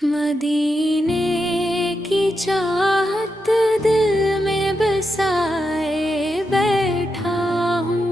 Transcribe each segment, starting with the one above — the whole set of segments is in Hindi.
मदीने की चाहत दिल में बसाए बैठा हूँ।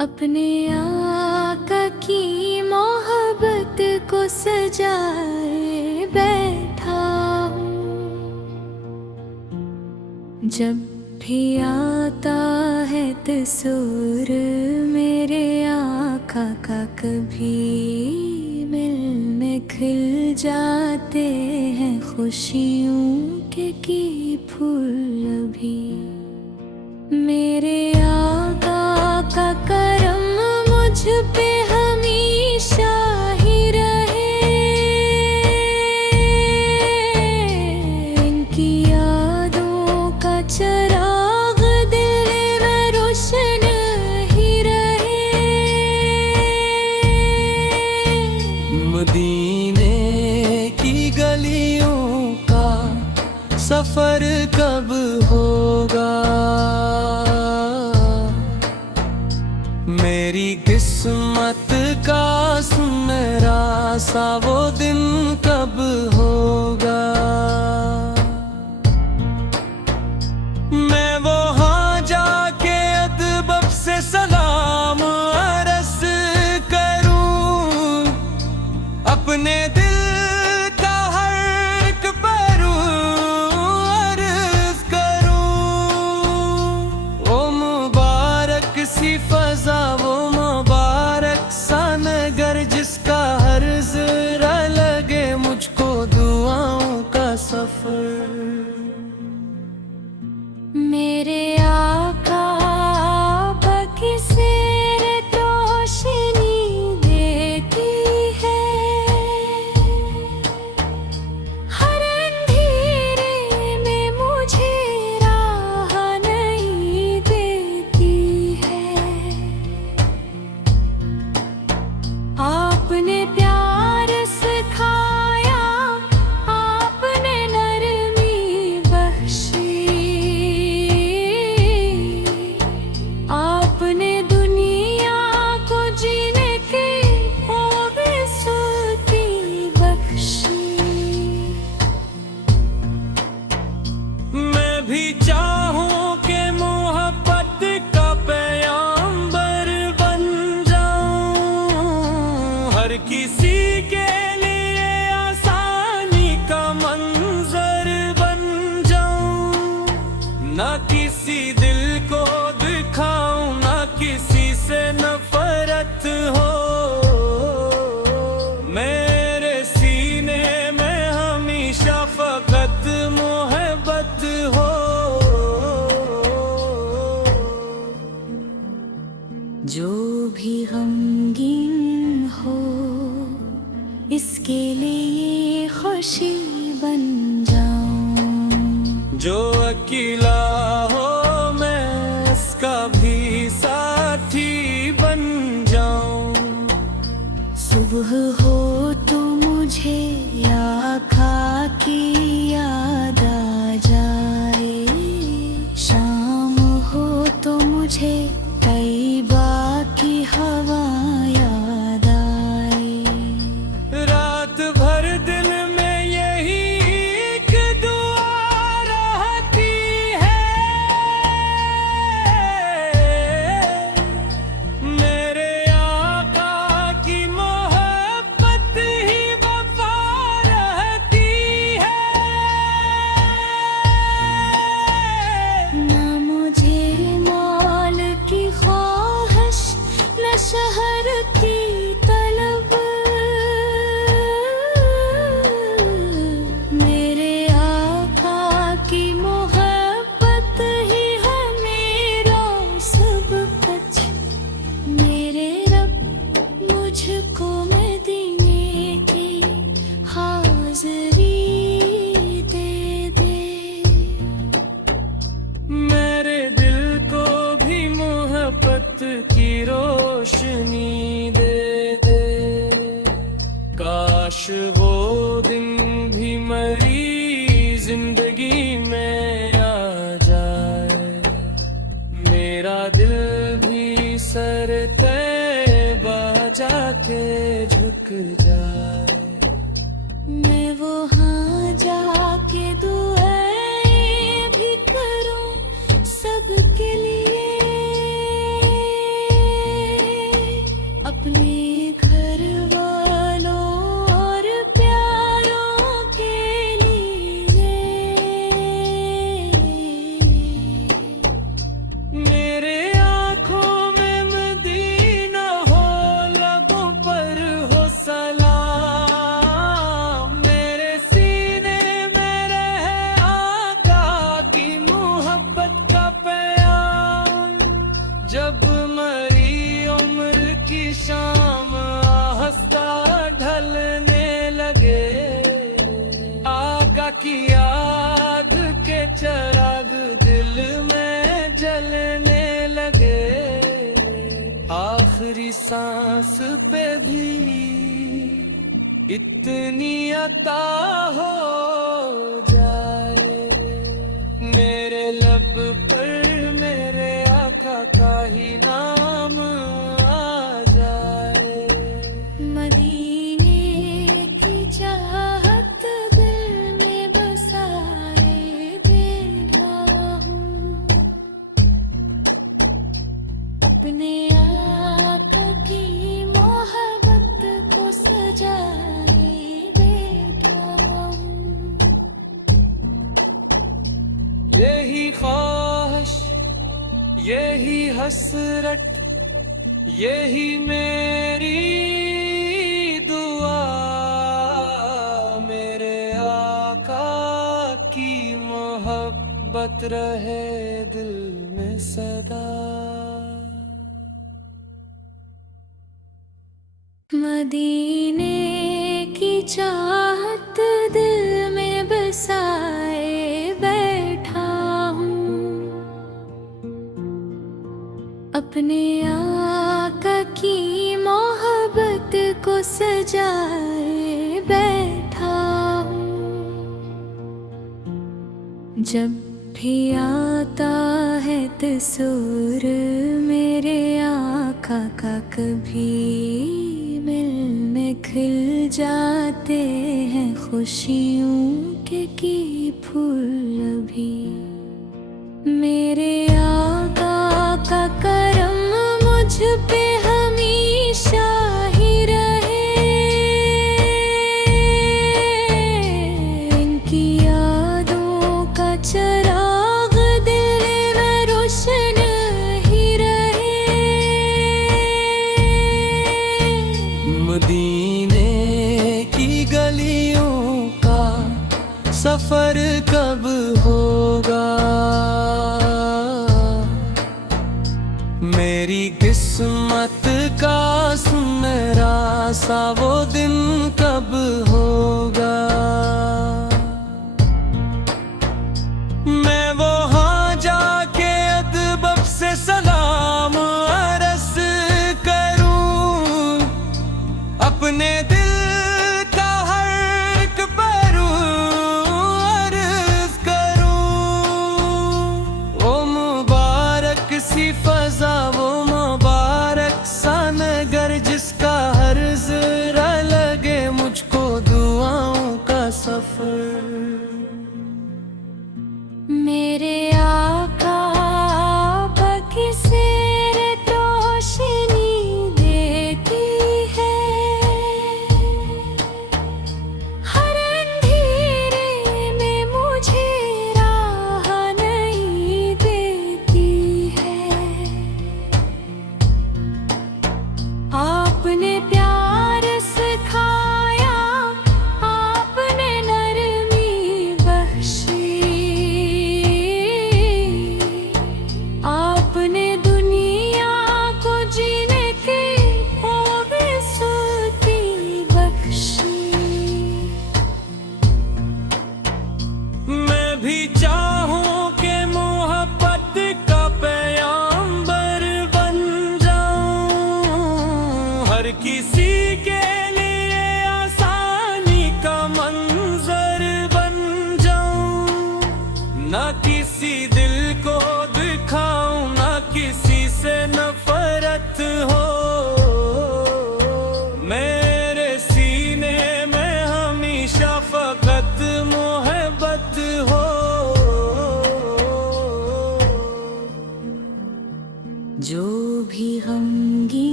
अपने आका की मोहब्बत को सजाए बैठा हूँ। जब भी आता है तस्वीर मेरे आका का, कभी मिलने खिल जाते हैं खुशियों के फूल भी। मेरे आका का करम मुझ पे हमेशा ही रहे। इनकी यादों का चिराग दिल में रोशन ही रहे। मदीने की गलियों का सफर कब होगा? मेरी किस्मत का सुनहरा सा वो दिन कब होगा? मैं वहाँ जाके अदब से सलाम अर्ज़ करूं, अपने दिल का हर एक पहलू अर्ज़ करूं। वो मुबारक सी फ़ज़ा, वो मुबारक सा नगर, जिसका हर ज़रा लगे मुझको दुआओं का सफ़र। मेरे आका की सीरत रोशनी देती है, हर अंधेरे में मुझे राह नहीं देती है। आपने प्यार सिखाया, आपने नरमी बख्शी, आपने दुनिया को जीने की खूबसूरती बख्शी। मैं भी चाहूं कि मोहब्बत का पैगंबर बन जाऊं, हर किसी के लिए आसानी का मंजर बन जाऊं। ना किसी दिल को दिखाऊं, ना किसी से नफरत हो। मेरे सीने में हमेशा फकत मोहब्बत हो। जो भी गमगीन हो, इसके लिए खुशी बन जाऊं। जो अकेला हो, मैं उसका भी साथी बन जाऊं। सुबह हो तो मुझे आका की याद आ जाए, शाम हो तो मुझे तैबा की हवा याद आए। रात भर दिल में यही एक दुआ रहती है, मेरे आका की मोहब्बत ही वफा रहती है। ना मुझे मौल की ख्वाहिश, न शहर की तलब, मेरे आका की मोहब्बत ही है मेरा सब कुछ। मेरे रब मुझको मदीने की हाज़री दे दे। मेरे दिल को भी मोहब्बत की रोशनी दे दे। काश वो दिन भी मेरी जिंदगी में आ जाए, मेरा दिल भी सर तैबा जाके झुक जा। जाए। मैं वहाँ जाके दुआएं भी करूं सबके लिए, अपने घर वालों और प्यारों के लिए। मेरे आँखों में मदीना हो, लबों पर हो सलाम, मेरे सीने में रहे आका की मोहब्बत का प्यार। जब मरी उम्र की शाम हंसता ढलने लगे, आका की याद के चिराग दिल में जलने लगे। आखिरी सांस पे भी इतनी अता हो जाए, मेरे लब पर मेरे आका का ही नाम आ जाए। मदीने की चाहत दिल में बसाए बैठा हूँ, अपने आका की मोहब्बत को सजाए बैठा हूँ। यही ख्वाहिश, यही हसरत, यही मेरी दुआ, मेरे आका की मोहब्बत रहे दिल में सदा। मदीने की चाहत दिल में बसाए बैठा हूँ, अपने आका की मोहब्बत को सजाए बैठा हूँ। जब भी आता है तस्वीर मेरे आका का, कभी मिलने खिल जाते हैं खुशियों के फूल भी। मेरे आका का करम मुझ पे हमेशा ही रहे, इनकी यादों का चिराग दिल में रोशन ही रहे। मदीने की गलियों का सफर कब होगा, मेरी किस्मत का सुनहरा सा वो दिन कब होगा। मैं वहाँ जाके अदब से सलाम अर्ज़ करूं, अपने दिल का हर एक पहलू अर्ज़ करूं। वो मुबारक सी फज़ा, वो मुबारक सा नगर, जिसका हर ज़रा लगे मुझको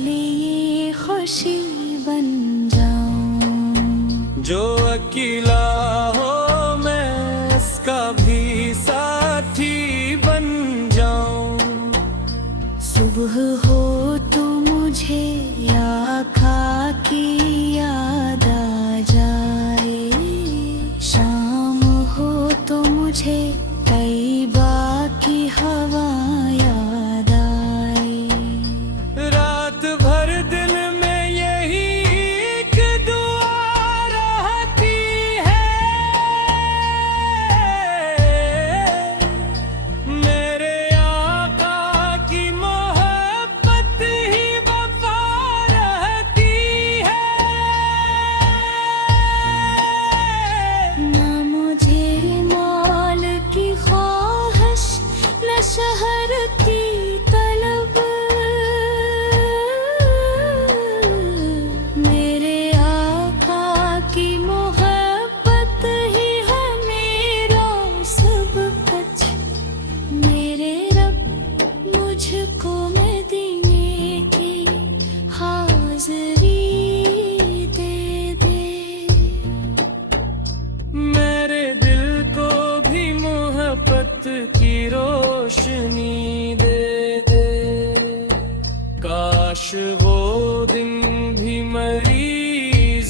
लिए खुशी बन जाऊं। जो अकेला हो मैं उसका भी साथी बन जाऊं। सुबह हो तो मुझे आका की याद आ जाए, शाम हो तो मुझे तैबा की हवा याद आए। रात भर दिल में यही एक दुआ रहती है, मेरे आका की मोहब्बत ही वफा रहती है। ना मुझे मौल की ख्वाहिश, न शहर की तलब, मेरे आका की मोहब्बत ही है मेरा सब कुछ। मेरे रब मुझको मदीने की हाज़री दे दे। मेरे दिल को भी मोहब्बत की रोशनी दे दे। काश वो दिन भी मेरी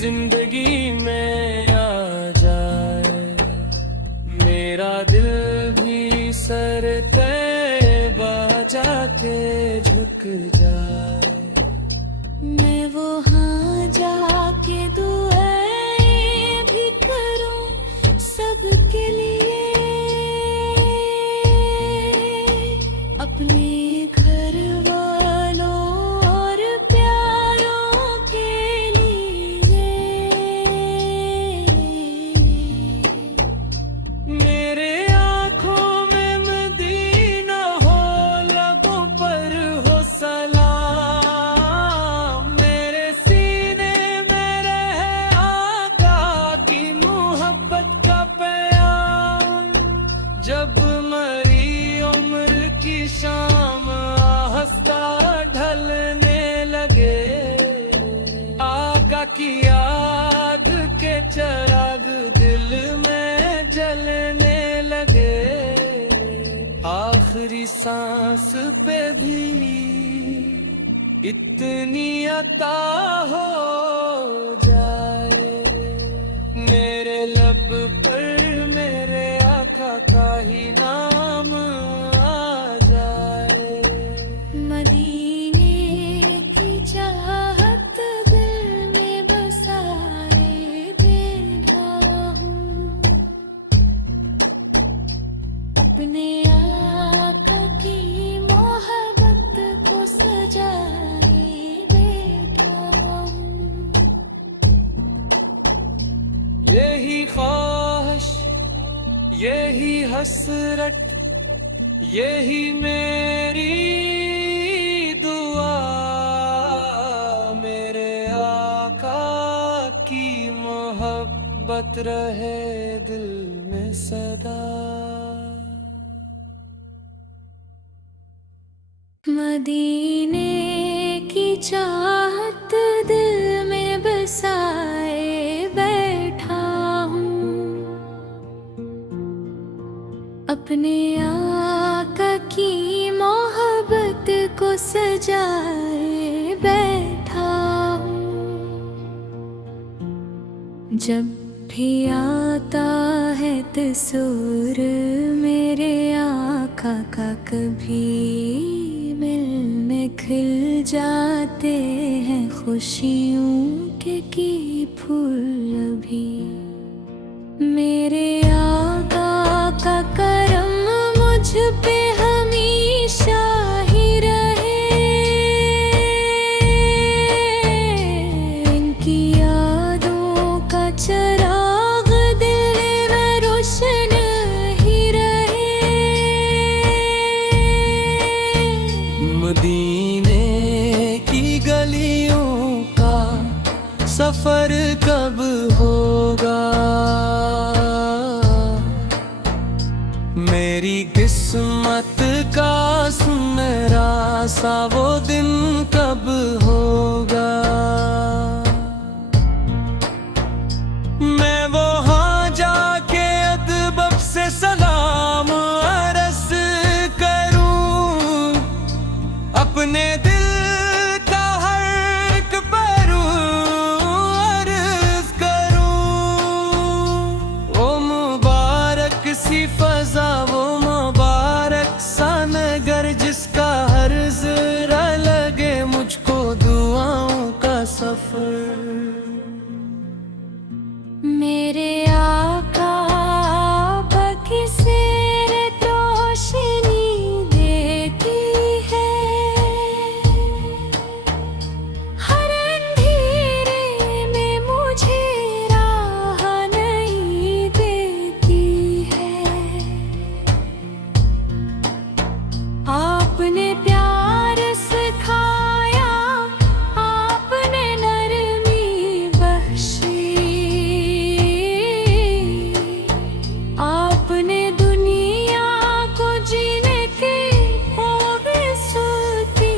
जिंदगी में आ जाए, मेरा दिल भी सर तैबा जाके झुक जाए। मैं वहाँ जाके दुआएं भी करूं सबके लिए, अपने घर वालों और प्यारों के लिए। मेरे आँखों में मदीना हो, लबों पर हो सलाम, मेरे सीने में रहे आका की मोहब्बत का प्यार। जब मरी उम्र की शाम आहिस्ता ढलने लगे, आका की याद के चिराग दिल में जलने लगे। आखिरी सांस पे भी इतनी अता हो जाए, मेरे लब पर मेरे आका का ही नाम आ जाए। मदीने की चाहत दिल में बसाए बैठा हूँ, अपने आका की मोहब्बत को सजाए बैठा हूँ। यही ख्वाहिश, यही हसरत, यही मेरी दुआ, मेरे आका की मोहब्बत रहे दिल में सदा। मदीने की चाहत दिल में बसाए बैठा हूँ, अपने आका की मोहब्बत को सजाए बैठा हूँ। जब भी आता है तस्वीर मेरे आका का, कभी मिल में खिल जाते हैं खुशियों के फूल अभी। मेरे आका का करम मुझ पे हमेशा ही रहे, इनकी यादों का चिराग दिल में रोशन ही रहे। मदीने की गलियों का सफर कब होगा, मेरी किस्मत का सुनहरा सा वो दिन कब हो। सफर। मेरे आका बखिसेर रोशनी देती है, हर अंधेरे में मुझे राह नहीं देती है। आपने प्यार सिखाया, आपने नरमी बख्शी, आपने दुनिया को जीने की खूबसूरती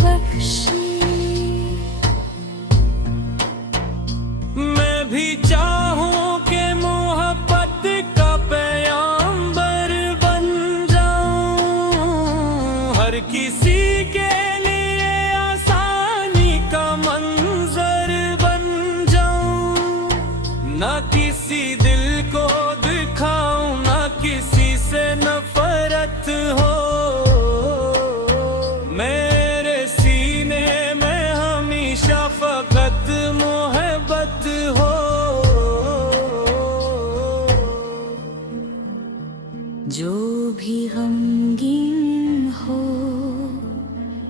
बख्शी। मैं भी चाहूं कि मोहब्बत का पैगंबर बन जाऊं, हर किसी के लिए आसानी का मंजर बन जाऊं। ना किसी दिल को दिखाऊं, ना किसी से नफरत हो, मेरे सीने में हमेशा फकत मोहब्बत हो। जो भी गमगीन हो,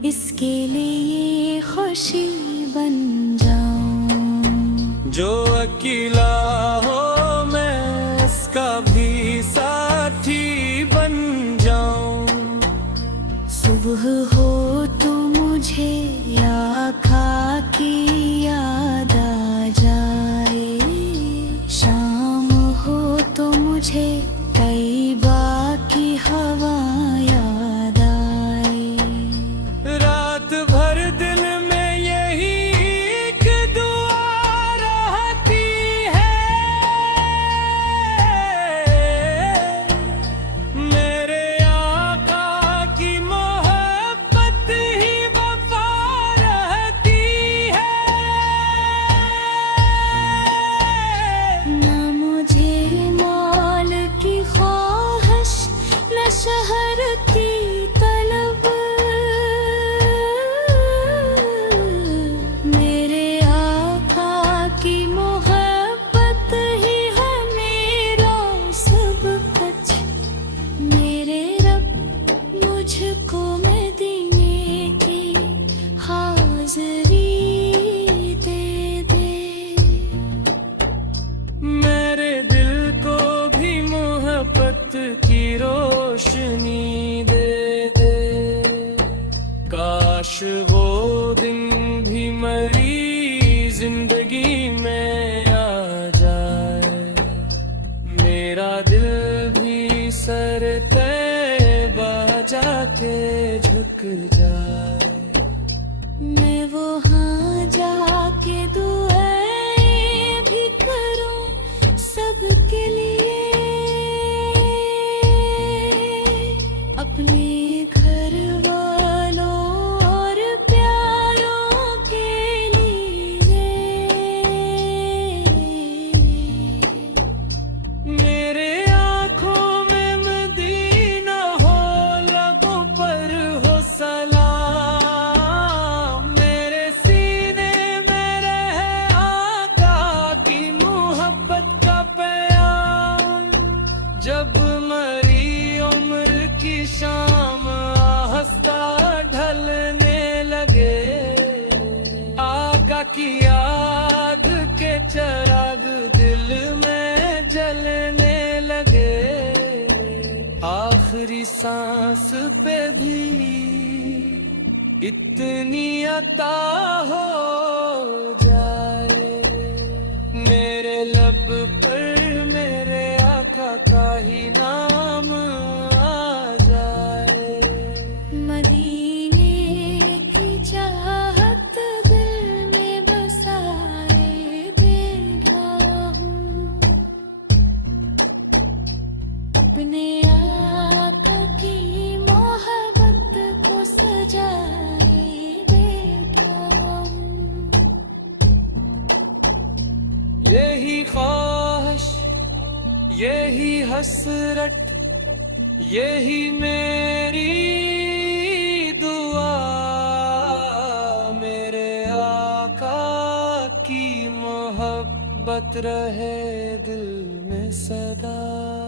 इसके लिए खुशी बन जाऊं। जो अकेला हो, मैं उसका भी साथी बन जाऊं। सुबह हो तो मुझे आका की याद आ जाए, शाम हो तो मुझे तैबा की हवा याद आए। रात भर दिल में यही एक दुआ रहती है, मेरे आका की मोहब्बत ही वफा रहती है। न मुझे माल की ख्वाहिश, न शहर की तलब, मेरे आका की मोहब्बत ही है मेरा सब कुछ। मेरे रब मुझको मदीने की हाज़री दे दे। मेरे दिल को भी मोहब्बत की रोशनी दे दे। काश वो दिन भी मेरी जिंदगी में आ जाए, मेरा दिल भी सर तैबा जाके झुक जाए। मैं वहाँ जाके दुआएं भी करूं सबके लिए, अपने घर वालों और प्यारों के लिए। मेरे आँखों में मदीना हो, लबों पर हो सलाम, मेरे सीने में रहे आका की मोहब्बत का प्याम। जब मरी उम्र की शाम हंसता ढलने लगे, आका की याद के चिराग दिल में जलने लगे। आखिरी सांस पे भी इतनी अता हो जाए, मेरे लब पर मेरे आका का ही नाम आ जाए। मदीने की चाहत दिल में बसाए बैठा हूँ, अपने आका की मोहब्बत को सजाए बैठा हूँ। यही ख्वाहिश, यही हसरत, यही मेरी दुआ, मेरे आका मोहब्बत रहे दिल में सदा।